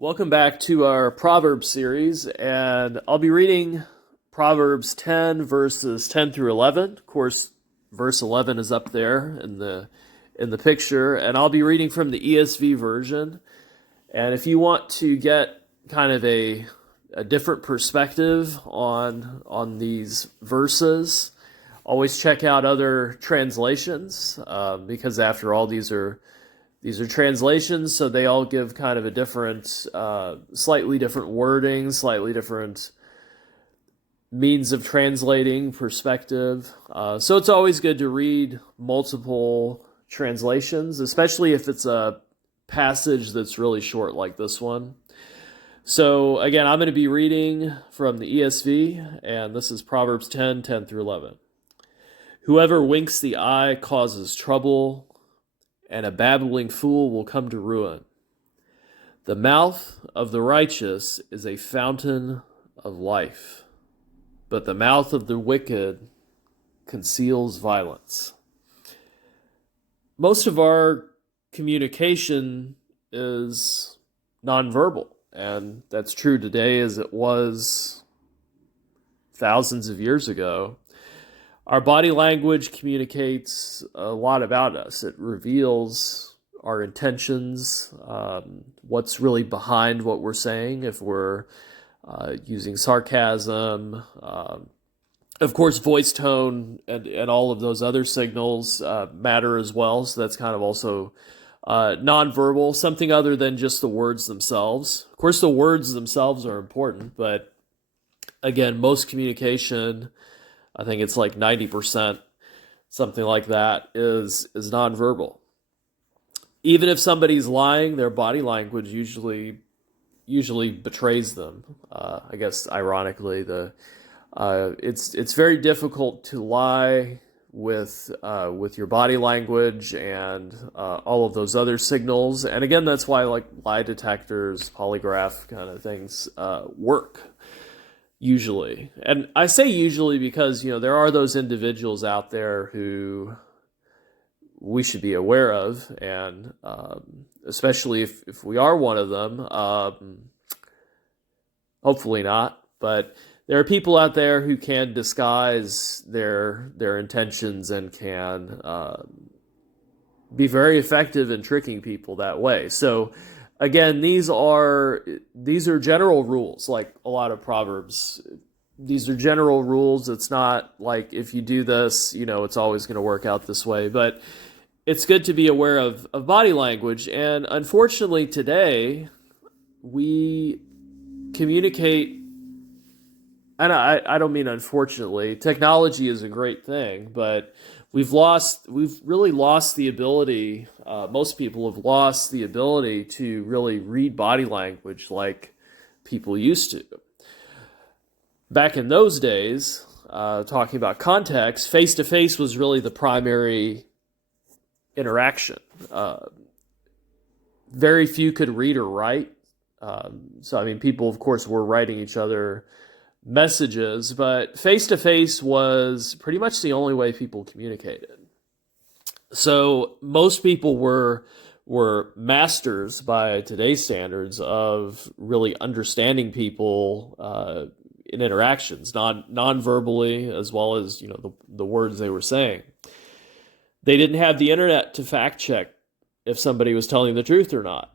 Welcome back to our Proverbs series, and I'll be reading Proverbs 10 verses 10 through 11. Of course, verse 11 is up there in the picture, and I'll be reading from the ESV version. And if you want to get kind of a different perspective on these verses, always check out other translations, because after all, these are translations, so they all give kind of a different, slightly different wording, slightly different means of translating perspective. So it's always good to read multiple translations, especially if it's a passage that's really short like this one. So again, I'm going to be reading from the ESV, and this is Proverbs 10, 10 through 11. Whoever winks the eye causes trouble, and a babbling fool will come to ruin. The mouth of the righteous is a fountain of life, but the mouth of the wicked conceals violence. Most of our communication is nonverbal, and that's true today as it was thousands of years ago. Our body language communicates a lot about us. It reveals our intentions, what's really behind what we're saying, if we're using sarcasm. Of course, voice tone and all of those other signals matter as well, so that's kind of also nonverbal, something other than just the words themselves. Of course, the words themselves are important, but again, most communication, I think it's like 90%, something like that, is nonverbal. Even if somebody's lying, their body language usually betrays them. I guess ironically, it's very difficult to lie with your body language and all of those other signals. And again, that's why like lie detectors, polygraph kind of things work. Usually. And I say usually because, there are those individuals out there who we should be aware of, and especially if we are one of them, hopefully not, but there are people out there who can disguise their intentions and can be very effective in tricking people that way. So again, these are general rules, like a lot of Proverbs. These are general rules. It's not like if you do this, it's always going to work out this way. But it's good to be aware of body language. And unfortunately we've communicate, and I don't mean unfortunately, technology is a great thing, but we've really lost the ability, most people have lost the ability to really read body language like people used to. Back in those days, talking about context, face-to-face was really the primary interaction. Very few could read or write. People, of course, were writing each other messages, but face-to-face was pretty much the only way people communicated. So most people were masters by today's standards of really understanding people in interactions, non-verbally, as well as the words they were saying. They didn't have the internet to fact check if somebody was telling the truth or not.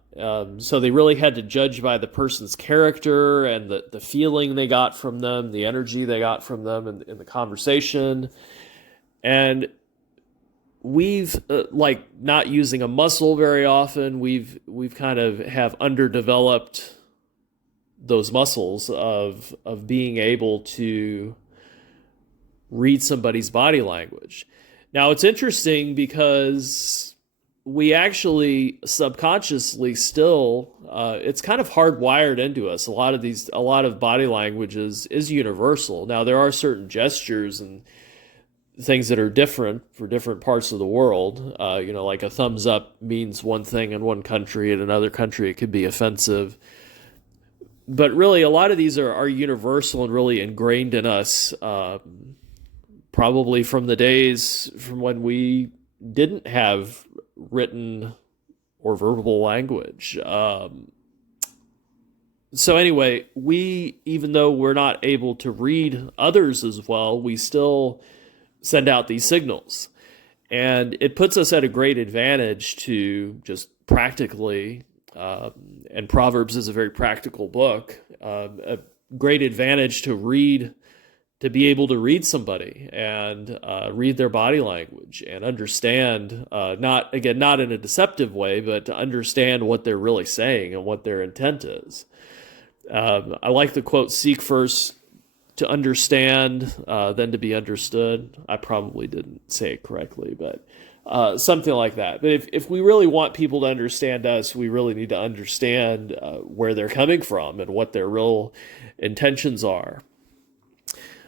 So they really had to judge by the person's character and the feeling they got from them, the energy they got from them in the conversation. And we've, not using a muscle very often, we've kind of have underdeveloped those muscles of being able to read somebody's body language. Now, it's interesting because we actually subconsciously still, it's kind of hardwired into us. A lot of body language is universal. Now, there are certain gestures and things that are different for different parts of the world. Like a thumbs up means one thing in one country, in another country it could be offensive. But really, a lot of these are universal and really ingrained in us, probably from the days from when we didn't have written or verbal language. So anyway, even though we're not able to read others as well, we still send out these signals. And it puts us at a great advantage to just practically, and Proverbs is a very practical book, a great advantage to read, to be able to read somebody and read their body language and understand, not again, not in a deceptive way, but to understand what they're really saying and what their intent is. I like the quote, seek first to understand, then to be understood. I probably didn't say it correctly, but something like that. But if we really want people to understand us, we really need to understand where they're coming from and what their real intentions are.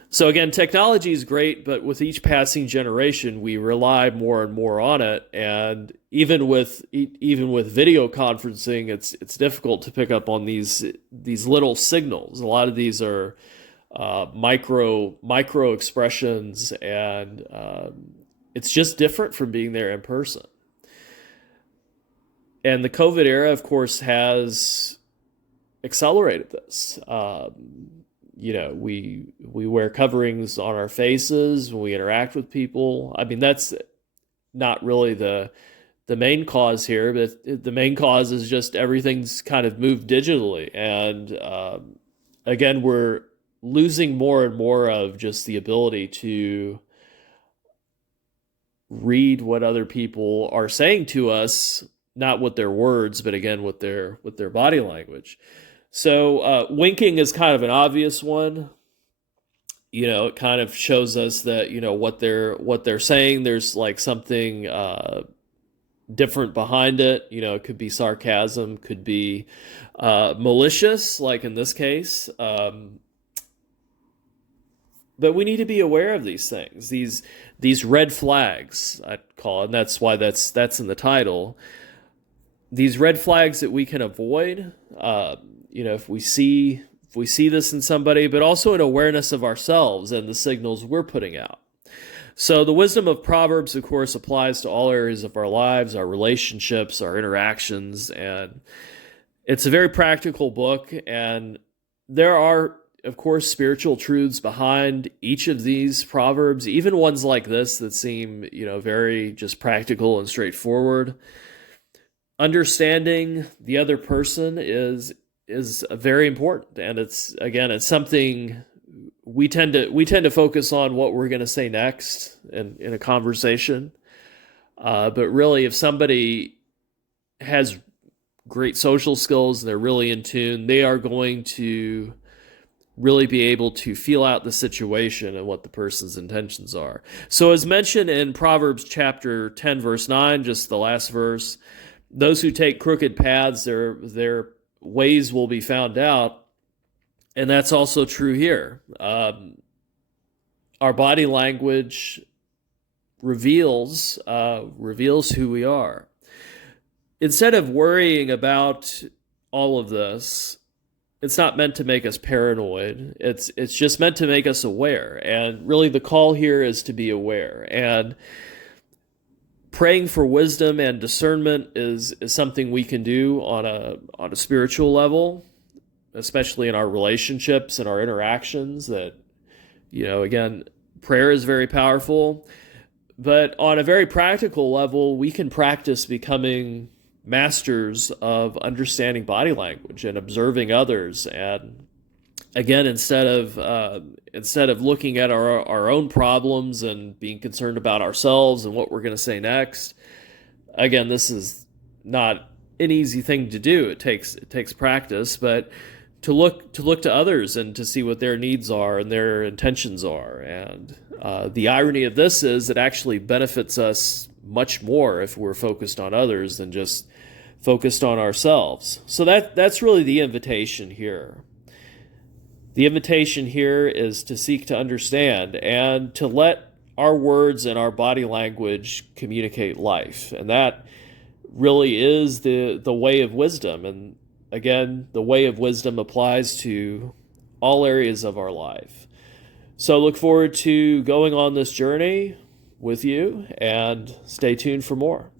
So again, technology is great, but with each passing generation, we rely more and more on it. And even with video conferencing, it's difficult to pick up on these little signals. A lot of these are micro expressions, and it's just different from being there in person. And the COVID era, of course, has accelerated this. We wear coverings on our faces when we interact with people. I mean, that's not really the main cause here, but the main cause is just everything's kind of moved digitally. And again, we're losing more and more of just the ability to read what other people are saying to us, not with their words, but again with their body language. So winking is kind of an obvious one. It kind of shows us that what they're saying. There's like something different behind it. It could be sarcasm, could be malicious, like in this case. But we need to be aware of these things, these red flags, I'd call it, and that's why that's in the title. These red flags that we can avoid, if we see this in somebody, but also an awareness of ourselves and the signals we're putting out. So the wisdom of Proverbs, of course, applies to all areas of our lives, our relationships, our interactions, and it's a very practical book, and there are, of course, spiritual truths behind each of these proverbs, even ones like this that seem, very just practical and straightforward. Understanding the other person is very important, and it's something we tend to focus on what we're going to say next in a conversation. But really, if somebody has great social skills and they're really in tune, they are going to really be able to feel out the situation and what the person's intentions are. So as mentioned in Proverbs chapter 10, verse 9, just the last verse, those who take crooked paths, their ways will be found out. And that's also true here. Our body language reveals who we are. Instead of worrying about all of this, it's not meant to make us paranoid. It's just meant to make us aware. And really the call here is to be aware. And praying for wisdom and discernment is something we can do on a spiritual level, especially in our relationships and our interactions. That, again, prayer is very powerful. But on a very practical level, we can practice becoming masters of understanding body language and observing others. And again, instead of looking at our own problems and being concerned about ourselves and what we're going to say next, again, this is not an easy thing to do. It takes practice, but to look to others and to see what their needs are and their intentions are. And the irony of this is it actually benefits us much more if we're focused on others than just focused on ourselves. So that's really the invitation here. The invitation here is to seek to understand and to let our words and our body language communicate life. And that really is the way of wisdom. And again, the way of wisdom applies to all areas of our life. So look forward to going on this journey with you, and stay tuned for more.